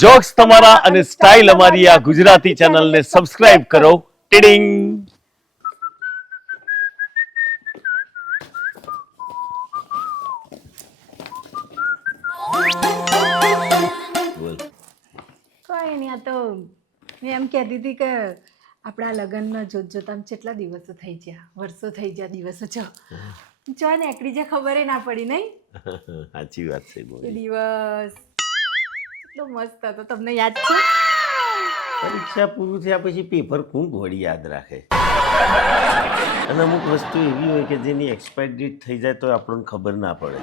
Jokes તમારા અને style અમારી આ ગુજરાતી ચેનલને સબસ્ક્રાઇબ કરો. ટીડિંગ. કઈ નહીં, આ તો મેં એમ કહેતી હતી કે આપણા લગ્નના જોતજોતામાં કેટલા દિવસો થઈ ગયા, વર્ષો થઈ ગયા, દિવસો ચો ને એકડી જે ખબર ના પડી નહીં. સાચી વાત છે. એ દિવસ એટલો મસ્ત હતો, તમને યાદ છે? પરીક્ષા પૂરું થયા પછી પેપર કોણ ઘોડી યાદ રાખે? અને અમુક વસ્તુ એવી હોય કે જેની એક્સપાયર ડેટ થઈ જાય તો આપણને ખબર ના પડે.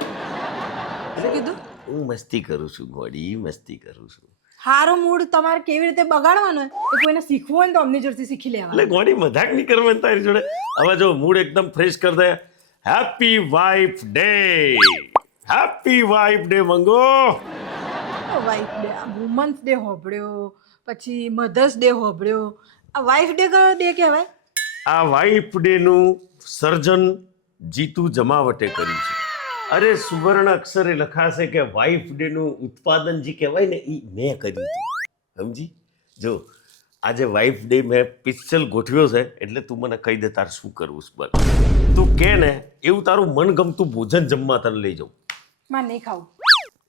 શું કીધું? હું મસ્તી કરું છું ઘોડી, મસ્તી કરું છું. હારો મૂડ તમારે કેવી રીતે બગાડવાનો હોય તો કોઈને શીખવું હોય ને તો અમની જોડથી શીખી લેવાનું. એટલે ઘોડી મજાક નહીં કરવાની તારી જોડે. હવે જો મૂડ એકદમ ફ્રેશ કરી દે. Happy wife day, happy wife day મંગો. વાઇફ ડે, વુમન્સ ડે હોભળ્યો, પછી મધર્સ ડે હોભળ્યો, આ વાઇફ ડે કયો ડે કહેવાય? આ વાઇફ ડે નું સર્જન જીતુ જમાવટે કર્યું છે. અરે સુવર્ણ અક્ષરે લખાશે કે વાઇફ ડે નું ઉત્પાદન જે કહેવાય ને એ મેં કર્યું હતું. સમજી? જો આજે વાઇફ ડે મેં પિસ્તલ ગોઠવ્યો છે એટલે તું મને કહી દે તાર શું કરવું છે. બસ તું કે ને એવું તારું મનગમતું ભોજન જમવા તને લઈ જાઉં. મારે નહીં ખાવું.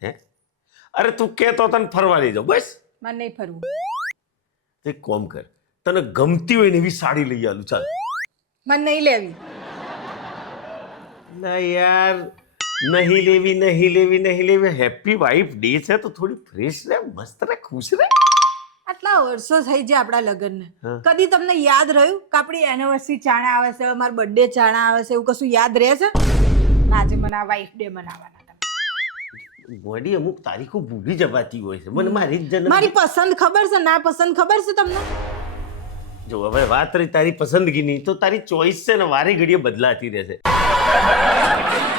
હે? અરે તું કે તો તને ફરવા લઈ જાઉં. બસ મારે નહીં ફરવું. એક કોમ કર, તને ગમતી હોય ને એવી સાડી લઈ આલું. ચાલ. મારે નહીં લેવી. ના યાર, નહીં લેવી, નહીં લેવી, નહીં લેવી. હેપી વાઇફ ડે છે તો થોડી ફ્રેશ રહે, મસ્ત રહે, ખુશ રહે. આટલા વર્ષો થઈ ગયા આપણા લગ્નને, કદી તમને યાદ રહ્યું કે આપણી એનિવર્સરી ચાણા આવે છે, મારો બર્થડે ચાણા આવે છે, એવું કશું યાદ રહે છે? આજે મને આ વાઇફ ડે મનાવવાના તમે. બોડી અમુક તારીખો ભૂલી જવાતી હોય છે. મને મારી જ જન્મ, મારી પસંદ ખબર છે, ના પસંદ ખબર છે તમને? જો હવે વાત રહી તારી પસંદગીની, તો તારી ચોઈસ છે ને વારે ઘડીએ બદલાતી રહેશે.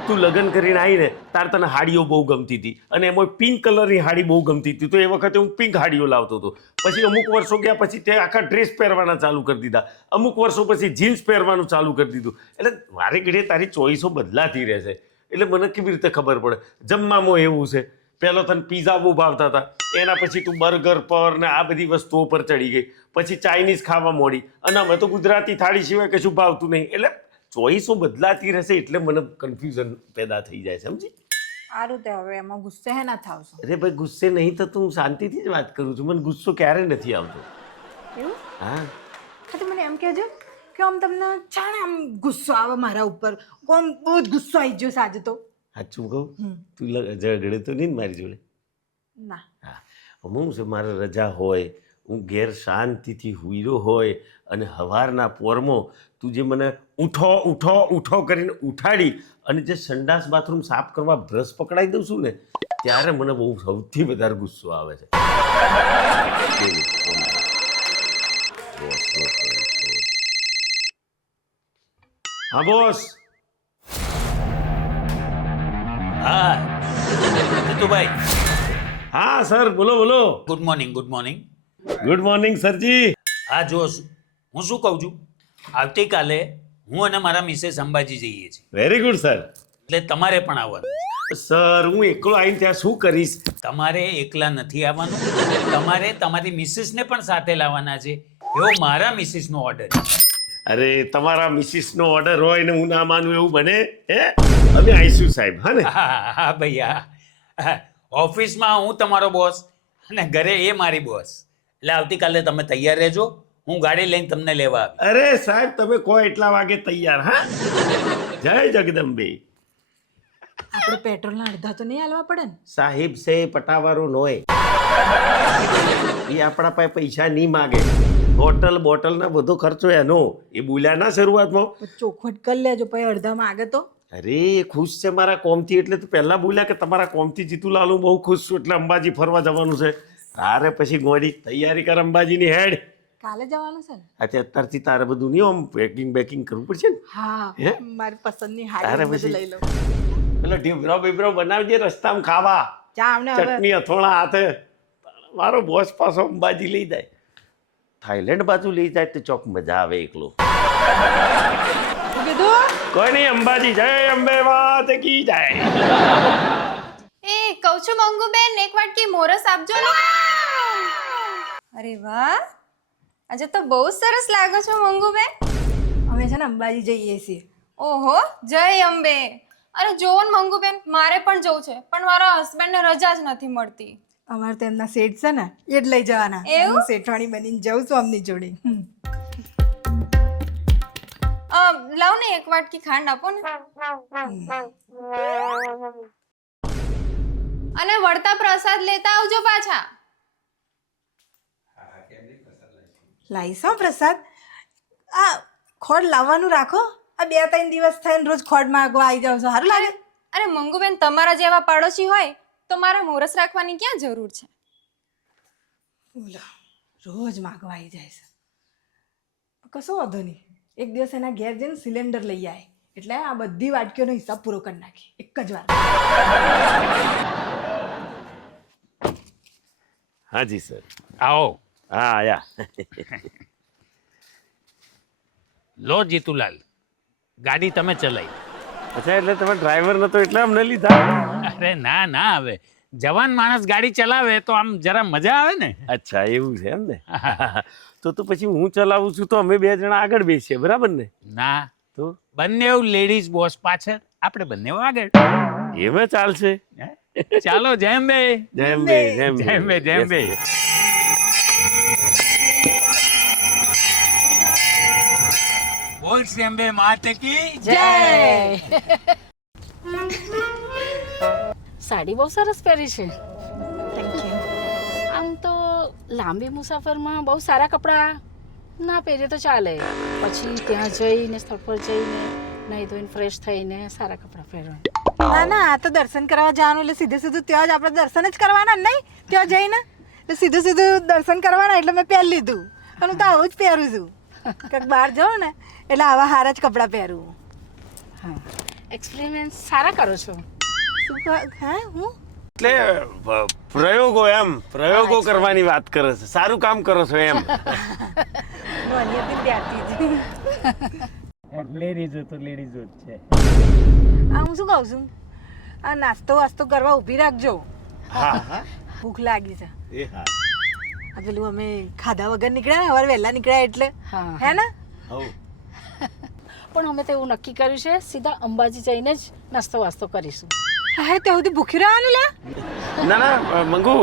તું લગ્ન કરીને આવીને તાર તને હાડીઓ બહુ ગમતી હતી અને એમાં પિંક કલરની હાડી બહુ ગમતી હતી, તો એ વખતે હું પિંક હાડીઓ લાવતો હતો. પછી અમુક વર્ષો ગયા પછી તે આખા ડ્રેસ પહેરવાના ચાલુ કરી દીધા. અમુક વર્ષો પછી જીન્સ પહેરવાનું ચાલુ કરી દીધું. એટલે વારે ઘડીએ તારી ચોઈસો બદલાતી રહેશે. એટલે મને કેવી રીતે ખબર પડે? જમવામાં એવું છે, પહેલો તને પીઝા બહુ ભાવતા હતા, એના પછી તું બર્ગર પર ને આ બધી વસ્તુઓ પર ચડી ગઈ, પછી ચાઇનીઝ ખાવા મોડી, અને અમે તો ગુજરાતી થાળી સિવાય કશું ભાવતું નહીં. એટલે ચોઈસો બદલાતી રહેશે એટલે મને કન્ફ્યુઝન પેદા થઈ જાય. સમજી? સારું, તે હવે એમાં ગુસ્સે હે ના થાવશો. અરે ભાઈ, ગુસ્સે નહીં થતું, હું શાંતિથી જ વાત કરું છું. મને ગુસ્સો ક્યારે નથી આવતો. એવું? હા. હા, તો મને એમ કહેજો કે આમ તમને જાણે આમ ગુસ્સો આવે મારા ઉપર, આમ બહુ જ ગુસ્સો આવી ગયો છે આજે તો. સાચું કહું, તું ઝઘડે તો નહીં ને મારી જોડે? ના. હા, હું છે, મારે રજા હોય, હું ઘેર શાંતિથી હુઈરો હોય અને હવારના પોરમાં તું જે મને ઉઠો ઉઠો ઉઠો કરીને ઉઠાડી અને જે સંડાસ બાથરૂમ સાફ કરવા બ્રશ પકડાઈ દઉં છું ને, ત્યારે મને બહુ સૌથી વધારે ગુસ્સો આવે છે. હા બોસ. હા જીતુભાઈ, હા સર, બોલો બોલો. Good morning. Good morning. Good morning સરજી. હા જો હું શું કહું છું, આવતીકાલે હું અને મારા મિસેસ અંબાજી જઈએ છીએ, વેરી ગુડ સર. એટલે તમારે પણ આવવાનું. સર, હું એકલો આવીને ત્યાં શું કરીશ? તમારે એકલા નથી આવવાનું, તમારે તમારી મિસિસને પણ સાથે લાવવાના છે, એવો મારા મિસિસનો ઓર્ડર છે. અરે, તમારા મિસિસનો ઓર્ડર હોય ને હું ના માનું એવું બને? હે, અમે આવીશું સાહેબ. હા ને? હા હા ભાઈ, હા. ઓફિસમાં હું તમારો બોસ અને ઘરે એ મારી બોસ. એટલે આવતીકાલે તમે તૈયાર રહેજો, હું ગાડી લઈને તમને લેવા આવી. અરે સાહેબ, તમે કહો એટલા વાગે તૈયાર. હા, જય જગદંબે. આપણે પેટ્રોલના અડધા તો નહીં હાલવા પડે ને? સાહેબ છે પટાવારો નોય, એ આપણા પાસે પૈસા નહીં માગે. હોટલ બોટલ ના બધો ખર્ચો એનો. એ બોલ્યા ના શરૂઆતમાં. ચોખવટ કરી લેજો, પછી અડધા માગે તો. અરે, ખુશ છે મારા કોમથી, એટલે તો પહેલા બોલ્યા કે તમારા કોમથી જીતુલાલ હું બહુ ખુશ છું, એટલે અંબાજી ફરવા જવાનું છે. તારે પછી ગોળી તૈયારી કર અંબાજીની. હેડ. કાલે જવાનું છે ને? અત્યારથી તારે બધું નહીં, આમ પેકિંગ કરવું પડશે ને. હા, હે? મારી પસંદની તારે હાડી પછી બધું લઈ લઉં. પેલો ઢીબરો બીબરો બનાવજે રસ્તામાં ખાવા. ચા અમને હવે ચટણી અથોણા હાથે. મારો બોસ પાછો અંબાજી લઈ જાય, થાઈલેન્ડ બાજુ લઈ જાય તો ચોક મજા આવે એકલો. શું કીધું? કોઈ નહીં, અંબાજી જય અંબે વાત કી જાય. એ કહું છું મંગુ બેન, એક વાટકી મોરસ આપજો ને. અરે વાહ, આજે તો બહુ સરસ લાગો છો મંગુબેન. અમે છે ને અંબાજી જઈએ છીએ. ઓહો, જય અંબે. અરે જોવો ને મંગુબેન, મારે પણ જવું છે, પણ મારા હસબન્ડને રજા જ નથી મળતી. અમારે તો એમના શેઠ છે ને એ જ લઈ જવાના. એવું? હું શેઠવાણી બનીને જાઉં છું અમની જોડે. લાવ ને એક વાટકી ખાંડ આપો ને. અને વળતા પ્રસાદ લેતા આવજો પાછા. લાઈસો પ્રસાદ. આ ખોડ લાવવાનું રાખો. આ 2-3 દિવસ થઈને રોજ ખોડ માંગવા આવી જાવ છો, સારું લાગે? અરે મંગુબેન, તમારા જેવા પાડોશી હોય તો મારે મોરસ રાખવાની ક્યાં જરૂર છે? બોલો, રોજ માંગવા આવી જાય છે. કશો વાંધો નહીં, એક દિવસ એના ઘેર જઈને સિલિન્ડર લઈ આવે એટલે આ બધી વાટકીઓનો હિસાબ પૂરો કરી નાખી એક જ વાર. હાજી સર. આવો. હા આયા. લો જીતુલાલ, ગાડી તમે ચલાવી. અચ્છા, એટલે તમે ડ્રાઈવર નતો એટલે અમને લીધા? અરે ના ના, હવે જવાન માણસ ગાડી ચલાવે તો આમ જરા મજા આવે ને. અચ્છા, એવું છે એમ ને. તો પછી હું ચલાવું છું તો અમે 2 જણા આગળ બેસીએ, બરાબર ને? ના, તો બંને લેડીઝ બોસ પાછળ, આપણે બંને આગળ. એમાં ચાલશે. હે? ચાલો જેમ્બે. જેમ્બે જેમ્બે જેમ્બે. બોલ જેમ્બે માતે કી જય. સાડી બહુ સરસ પહેરી છે. Thank you. આમ તો લાંબી મુસાફરમાં બહુ સારા કપડાં ના પહેરીએ તો ચાલે, પછી ત્યાં જઈને સ્થળ પર જઈને નહીં ધોઈને ફ્રેશ થઈને સારા કપડાં પહેરવા. ના ના, આ તો દર્શન કરવા જવાનું એટલે સીધું સીધું ત્યાં જ આપણે દર્શન જ કરવાના નહીં, ત્યાં જઈને એટલે સીધું સીધું દર્શન કરવાના. એટલે મેં પહેરી લીધું અને હું તો આવું જ પહેરું છું. કંઈક બહાર જાઉં ને એટલે આવા હારા જ કપડાં પહેરું. હા, એક્સપેરિમેન્ટ સારા કરો છો. શું હે હું એટલે પ્રયોગો પ્રયોગો કરવાની વાત કરે છે. સારું કામ કરો છો એમ. નોની હતી ત્યારથી જ. લેડીઝો તો લેડીઝો જ છે. આ હું શું કહું છું, આ નાસ્તો વાસ્તો કરવા ઊભી રાખજો. હા હા, ભૂખ લાગી છે. એ હા. આ પેલું અમે ખાધા વગર નીકળ્યા ને, સવારે વહેલા નીકળ્યા એટલે હા હે ને. હઉ. પણ અમે તો એવું નક્કી કર્યું છે સીધા અંબાજી જઈને જ નાસ્તો વાસ્તો કરીશું. હા, ત્યાં સુધી ભૂખી રહેવાનું લે. ના ના મંગુ,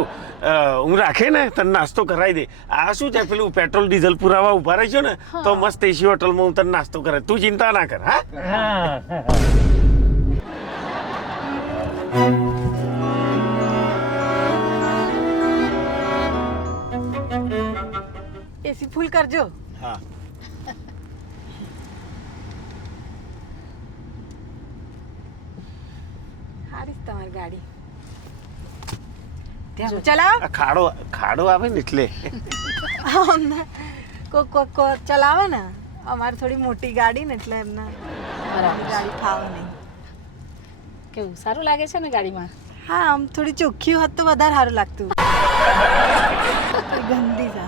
હું રાખે ને તને નાસ્તો કરાવી દે. આ શું છે, પેલું પેટ્રોલ ડીઝલ પુરાવા ઉભા રહી છો ને તો મસ્ત એસી હોટલમાં હું તને નાસ્તો કરાવી. તું ચિંતા ના કર. હા, એસી ફૂલ કરજો. હા. હારી તમારી ગાડી. ત્યાં ચલાવો. આ ખાડો આવે ને એટલે. કોક ચલાવે ને. અમારી થોડી મોટી ગાડી ને એટલે એમને બરાબર. ગાડી ફાવે નહીં. કેવું સારું લાગે છે ને ગાડીમાં? હા, આમ થોડી ચોખ્ખી હોત તો વધારે સારું લાગતું. ગંદી છે.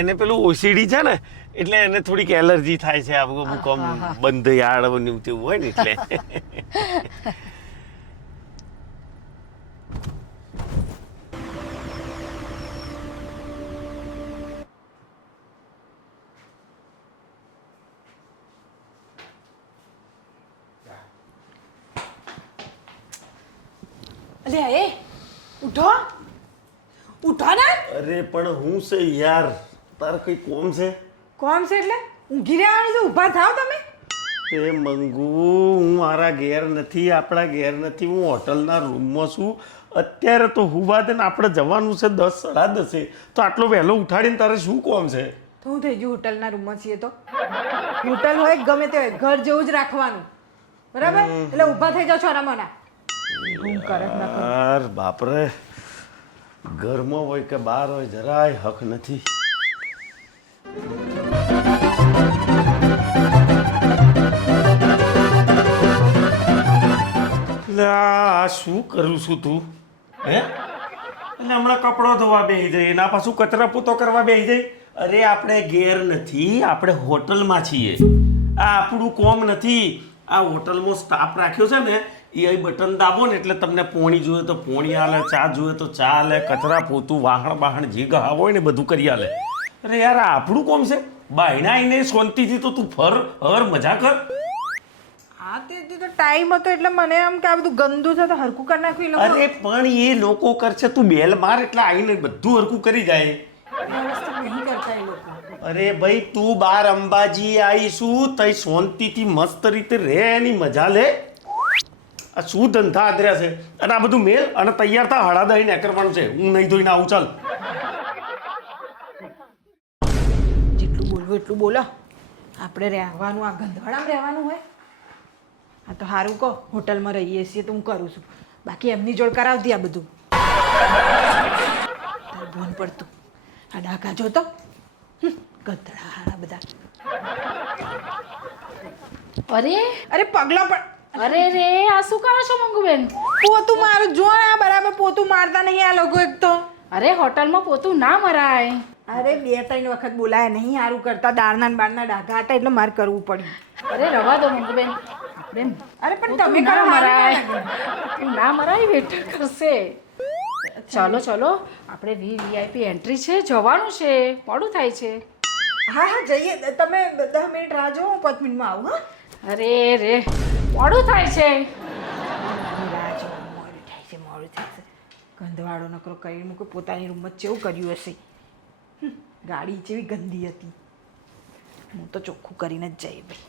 એને પેલું ઓસીડી છે ને એટલે એને થોડીક એલર્જી થાય છે. આ અમુક આમ બંધ યાળ ને તેવું હોય ને એટલે. અલે એ ઉઠો ઉઠો ને. અરે પણ હું છે યાર, તારે કઈ કોમ છે? કોમ છે એટલે ઊંઘી રહેવાનું છે? ઊભા થાવ તમે. એ મંગુ, હું મારા ઘેર નથી, આપણા ઘેર નથી, હું હોટલના રૂમમાં છું. અત્યારે તો હુવા દે ને, આપણે જવાનું છે 10 સાડા 10. તો આટલો વહેલો ઉઠાડીને તારે શું કોમ છે? તો હું થઈ ગયું હોટલના રૂમમાં છીએ તો. હોટલ હોય ગમે તે હોય, ઘર જેવું જ રાખવાનું, બરાબર? એટલે ઊભા થઈ જાઓ છોરા મોના. હું કરે જ ના કરું. યાર બાપરે, ઘરમાં હોય કે બહાર હોય જરાય હક નથી. આ શું કરું છું તું? હે, એટલે હમણાં કપડો ધોવા બેસી જાય, એના પાછું કચરા પોતો કરવા બેસી જાય. અરે આપણે ઘેર નથી, આપણે હોટલમાં છીએ. આ આપણું કોમ નથી. આ હોટલમાં સ્ટાફ રાખ્યો છે ને એ અહીં બટન દાબો ને એટલે તમને પોણી જોઈએ તો પોણી આલે, ચા જોઈએ તો ચા આલે, કચરા પોતું વાહણ બાહણ જે ગા હોય ને બધું કરી આલે. અરે યાર આ આપણું કોમ છે? બાયણા આવીને શાંતિથી તો તું ફર હર મજા કર. હા તે તો ટાઈમ હતો એટલે મને એમ કે આ બધું ગંદુ છે તો હરકું કરી નાખ્યું એ લોકો. અરે પણ એ લોકો કરશે, તું બેલ માર એટલે આવીને બધું હરકું કરી જાય. વ્યવસ્થિત નહીં કરતા એ લોકો. અરે ભાઈ તું બાર અંબાજી આવીશું તઈ શાંતિથી મસ્ત રીતે રહે, એની મજા લે. આ શું ધંધા આદર્યા છે? અને આ બધું મેલ અને તૈયાર થા, હળા દઈને કરવાનું છે. હું નહીં ધોઈને આવું, ચાલ. જેટલું બોલવું એટલું બોલો. આપણે રહેવાનું આ ગંધવાડામાં રહેવાનું હોય. હા તો સારું કહો, હોટલમાં રહીએ છીએ તો હું કરું છું, બાકી એમની જોડ કરાવતી આ બધું. તારે ભોન પડતું આ ડાકા જોતો ગધડા હારા બધા. અરે અરે પગલો પણ અરે રે આ શું કરો છો મંગુબેન? પોતું મારું જો ને, આ બરાબર પોતું મારતા નહીં આ લોકો એક તો. અરે હોટલમાં પોતું ના મરાય. અરે 2-3 વખત બોલાયા નહીં, સારું કરતા દાળના ને બાળના ડાઘા હતા એટલે મારે કરવું પડ્યું. અરે રવા દો મંગુબેન, આપણે અરે પણ પોતું તમે ના કરો મરાય. ના મરાય, વેટર કરશે. ચલો ચલો, આપણે વીઆઈપી એન્ટ્રી છે, જવાનું છે, મોડું થાય છે. હા હા જઈએ, તમે 10 મિનિટ રાહ જો, હું 5 મિનિટમાં આવું. હા અરે રે મોડું થાય છે. રાહ જો, મોડું થાય છે, મોડું થાય છે. ગંધવાળો નકરો કરી મૂકો, પોતાની રૂમમાં કેવું કર્યું હશે. ગાડી જેવી ગંદી હતી. હું તો ચોખ્ખું કરીને જ જઈએ ભાઈ.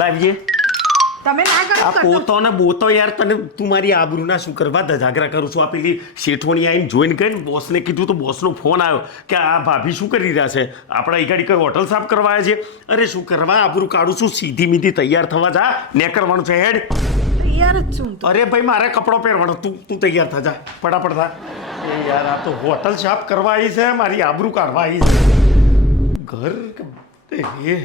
લાવજે તમે ના આ કરો પોતો ને બોતો યાર. તને તું મારી આબરૂના શું કરવા ધજાગરા કરું છું? આ પેલી શેઠોણી આવીને જોઈને ગઈ ને, બોસને કીધું તો બોસનો ફોન આવ્યો કે આ ભાભી શું કરી રહ્યા છે, આપણા ગાડી કઈ હોટલ સાફ કરવા આવ્યા છે. અરે શું કરવા આબરૂ કાઢું છું? સીધી મીધી તૈયાર થવા જા, ને કરવાનું છે હેડ. યાર જ છું તો. અરે ભાઈ મારે કપડો પહેરવાનો, તું તૈયાર થા, જા ફટાફટ થા. એ યાર આ તો હોટલ સાફ કરવા આવી છે, મારી આબરૂ કાઢવા આવી છે. ઘર એ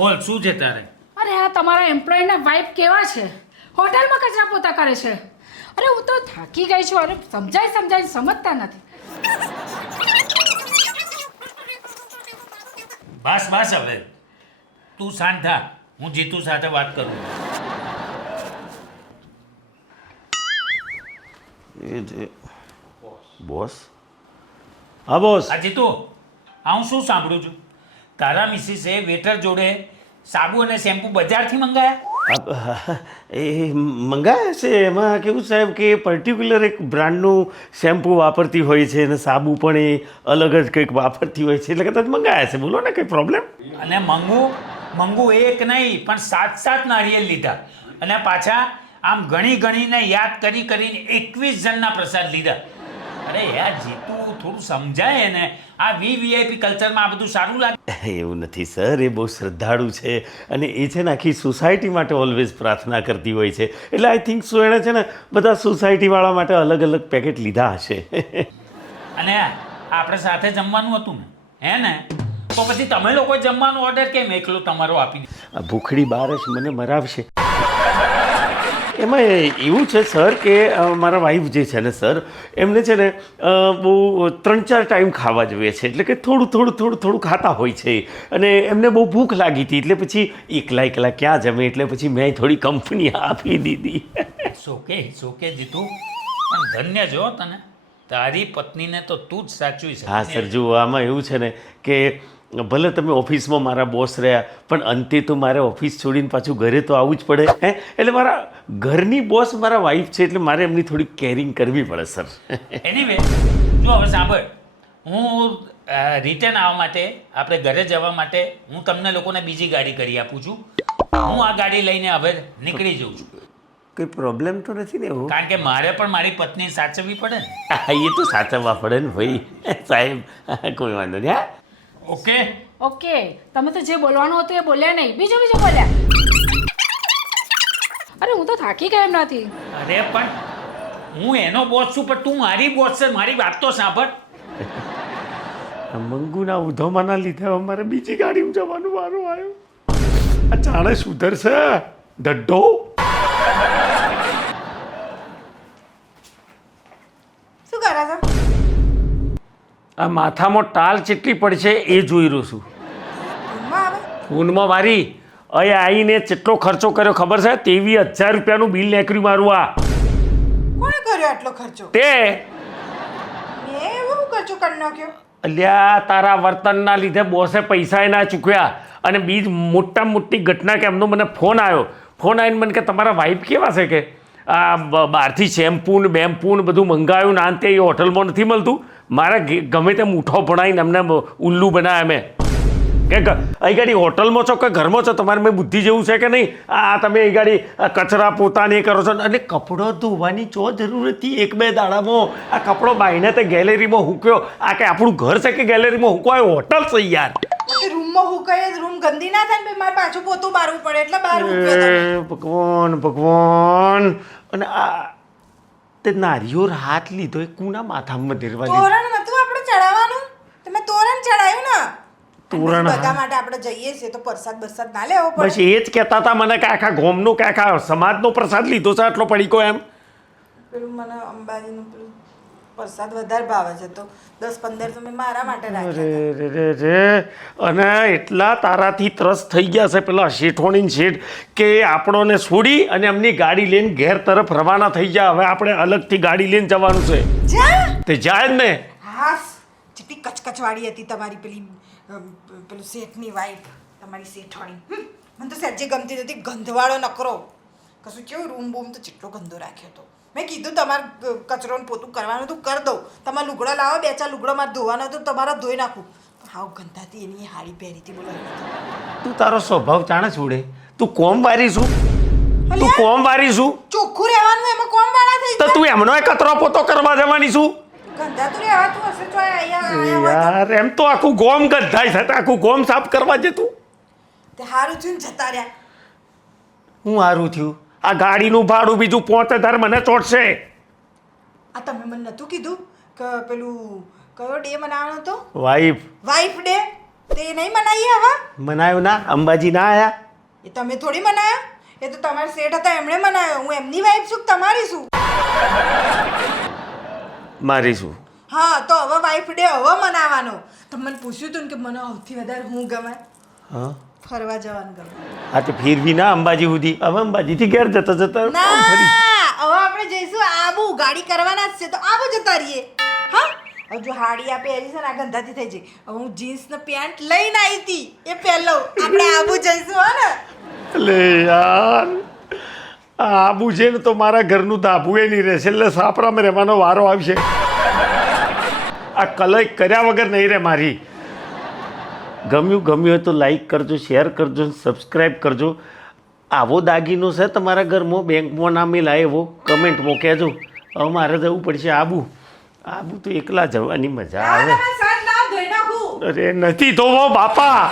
બોલ શું છે તારે? અરે આ તમારા એમ્પ્લોયના વાઇફ કેવા છે, હોટલમાં કચરા પોતા કરે છે. અરે હું તો થાકી ગઈ છું. અરે સમજાય સમજતા નથી. બસ બસ હવે તું શાંત થા, હું જીતુ સાથે વાત કરું. એ જે બોસ. હા બોસ. આ જીતુ, આ હું શું સાંભળું છું? તારા મિસિસે વેટર જોડે સાબુ અને શેમ્પુ બજારથી મંગાયા? એ મંગાયા છે. એમાં કેવું સાહેબ કે પર્ટિક્યુલર એક બ્રાન્ડનું શેમ્પુ વાપરતી હોય છે અને સાબુ પણ એ અલગ જ કંઈક વાપરતી હોય છે, એટલે કદાચ મંગાયા છે. બોલો ને કંઈ પ્રોબ્લેમ? અને મંગુ એક નહીં પણ 7 નારિયેલ લીધા, અને પાછા આમ ગણીને યાદ કરીને 21 જણના પ્રસાદ લીધા. અરે યાર જીતુ, થોડું સમજાય ને. આ વીઆઈપી કલ્ચરમાં આ બધું સારું લાગે? એવું નથી સર, એ બહુ શ્રદ્ધાળુ છે અને એ છે ને આખી સોસાયટી માટે ઓલવેઝ પ્રાર્થના કરતી હોય છે. એટલે આઈ થિંક સો એણે છે ને બધા સોસાયટીવાળા માટે અલગ અલગ પેકેટ લીધા હશે. અને આપણે સાથે જમવાનું હતું ને, હે ને? તો પછી તમે લોકો જમવાનો ઓર્ડર કેમ એકલો તમારો આપી દીધો? આ ભૂખડી બારસ મને મરાવશે. એમાં એવું છે સર કે મારા વાઈફ જે છે ને સર, એમને છે ને બહુ 3-4 ટાઈમ ખાવા જોઈએ છે, એટલે કે થોડું ખાતા હોય છે. અને એમને બહુ ભૂખ લાગી હતી, એટલે પછી એકલા ક્યાં જમે, એટલે પછી મેં થોડી કંપની આપી દીધી. સોકે જીતુ, પણ ધન્ય જો તને, તારી પત્નીને તો તું જ સાચું છે. હા સર, જુઓ આમાં એવું છે ને કે ભલે તમે ઓફિસમાં મારા બોસ રહ્યા, પણ અંતે તો મારે ઓફિસ છોડીને પાછું ઘરે તો આવવું જ પડે. એટલે મારા ઘરની બોસ મારા વાઈફ છે, એટલે મારે એમની થોડી કેરિંગ કરવી પડે સર. એનીવે જો હવે સાંભળ, હું રિટર્ન આવવા માટે, આપણે ઘરે જવા માટે હું તમને લોકોને બીજી ગાડી કરી આપું છું. હું આ ગાડી લઈને હવે નીકળી જઉં છું. કોઈ પ્રોબ્લેમ તો નથી ને? એવું કારણ કે મારે પણ મારી પત્ની સાચવવી પડે ને. એ તો સાચવવા પડે ને ભાઈ સાહેબ, કોઈ વાંધો નહીં. ઓકે ઓકે તમે તો જે બોલવાનું હતું એ બોલ્યા નહીં બીજું બોલ્યા. અરે હું તો થાકી ગઈ એમ નથી. અરે પણ હું એનો બોસ છું પણ તું મારી બોસ છે, મારી વાત તો સાંભળ. આ મંગુના ઉધોમાના લીધે અમારે બીજી ગાડીમાં જવાનું વારો આવ્યો. આ જાણે સુધરશે ડડ્ડો. શું કરે છે? આ માથામાં ટાલ ચેટલી પડશે એ જોઈ રહ્યો છું. ઊંઘમાં આવે? ફોનમાં મારી અહીંયા આવીને કેટલો ખર્ચો કર્યો ખબર છે? 23,000 રૂપિયાનું બિલ નીકળ્યું મારું. આ કોણે કર્યો આટલો ખર્ચો? તે મેં એવો ખર્ચો કરી નાખ્યો? અલ્યા તારા વર્તનના લીધે બોસે પૈસા ના ચૂક્યા. અને બીજ મોટામાં મોટી ઘટના કે એમનો મને ફોન આવીને મને કે તમારા વાઈફ કેવા છે કે આ બહારથી શેમ્પૂ ને બેમ્પૂ ને બધું મંગાવ્યું ને અંતે એ હોટલમાં નથી મળતું. મારે ગમે તેમ ઉઠો ભણાવીને એમને ઉલ્લુ બનાવ્યા મેં કે અહીં ગાડી હોટલમાં છો કે ઘરમાં છો, તમારે મેં બુદ્ધિ જેવું છે કે નહીં? આ તમે અહીં ગાડી કચરા પોતાની કરો છો અને કપડો ધોવાની ચો જરૂર હતી 1-2 દાડામાં? આ કપડો બાઈને તે ગેલેરીમાં હૂક્યો. આ કે આપણું ઘર છે કે ગેલેરીમાં હૂકવાય? હોટલ છે યાર. રૂમમાં હુકાય જ, રૂમ ગંદી ના થાય ને મારે પાછું પોતું બારવું પડે એટલે બહાર મૂક્યો તમે. ભગવાન. અને આ તે નારિયોર હાથ લીધો એ કુના માથામાં ધીરવા લીધો? તોરણ નતું આપણે ચડાવવાનું, તમે તોરણ ચડાયું ને. તોરણ બધા માટે આપણે જઈએ છીએ તો પ્રસાદ બરસાદ ના લેવો બસ પડે. એ જ કહેતા હતા મને કે આખા ગોમનો કે આખા સમાજનો પ્રસાદ લીધો છે આટલો પડીકો એમ. પેલું મને અંબાજીનું પેલું પ્રસાદ વધારે ભાવે છે તો 10-15 તો મેં મારા માટે રાખ્યા હતા. રે અને એટલા તારાથી ત્રસ્ત થઈ ગયા છે પેલા શેઠોણી શેઠ કે આપણોને છોડી અને એમની ગાડી લઈને ઘેર તરફ રવાના થઈ ગયા. હવે આપણે અલગથી ગાડી લઈને જવાનું છે. જા તે જાય જ ને. હાસ જેટલી કચકચવાળી હતી તમારી પેલું શેઠની વાઈફ, તમારી શેઠવાણી. મને તો સહેજે ગમતી નથી, ગંધવાળો નકરો. કશું કેવું રૂમ બૂમ તો જેટલો ગંદો રાખ્યો હતો. મેં કીધું તમારે કચરો ને પોતું કરવાનું હતું કરી દઉં, તમારે લુગડો લાવો 2-4 લુગડો મારે ધોવાનો હતો તમારા ધોઈ નાખું. હાવ ગંધાતી એની હાડી પહેરી હતી બોલો. તું તારો સ્વભાવ જાણે છોડે. તું કોમ વારી છું? તું કોમ વારી છું? ચોખ્ખું રહેવાનું એમાં કોમ વાળા થઈ તો તું એમનો કચરો પોતો કરવા જવાની છું? ગંધાતું રહેવાતું હશે તો અહીંયા યાર એમ તો આખું ગોમ ગંધાય છે, આખું ગોમ સાફ કરવા જતું. તે હારું થયું ને જતા રહ્યા. હું હારું થયું? આ ગાડીનું ભાડું બીજું 5,000 મને ચોટશે. આ તમે મને નહોતું કીધું કે પેલું કયો ડે મનાવવાનો હતો? Wife wife day. તે નહીં મનાવીએ હવે? મનાયો ના? અંબાજી ના આયા? એ તમે થોડી મનાયો, એ તો તમારા શેઠ હતા એમણે મનાયો. હું એમની વાઈફ છું કે તમારી છું? મારી શું? હા તો હવે વાઈફ ડે હવે મનાવવાનો. તમે મને પૂછ્યું હતું ને કે મને સૌથી વધારે હું ગમે? હા ફરવા જવાનું ગમે. આ તો ફેરવી ના અંબાજી સુધી. હવે અંબાજીથી ઘેર જતા જતા ના આમ ફરી. હવે આપણે જઈશું આબુ, ગાડી કરવાના જ છે તો આબુ જતા રહીએ. હા હવે જો હાડી આ પહેરી છે ને આ ગંધાથી થઈ જાય. હવે હું જીન્સ ને પેન્ટ લઈને આવી હતી એ પહેલો આપણે આબુ જઈશું હો ને. એટલે યાર આ આબુ છે ને તો મારા ઘરનું ધાબુ એ નહીં રહેશે એટલે સાપરામાં રહેવાનો વારો આવશે. આ કલઈ કર્યા વગર નહીં રહે મારી. ગમ્યું હોય તો લાઈક કરજો, શેર કરજો, સબસ્ક્રાઈબ કરજો. આવો દાગીનો છે તમારા ઘરમાં બેંકમાં ના મિલાય એવો કમેન્ટમાં કહેજો. હવે મારે જવું પડશે આબુ તો એકલા જવાની મજા આવે. આ તમે સર ના ધોઈ નાખું. અરે નથી ધોવો બાપા.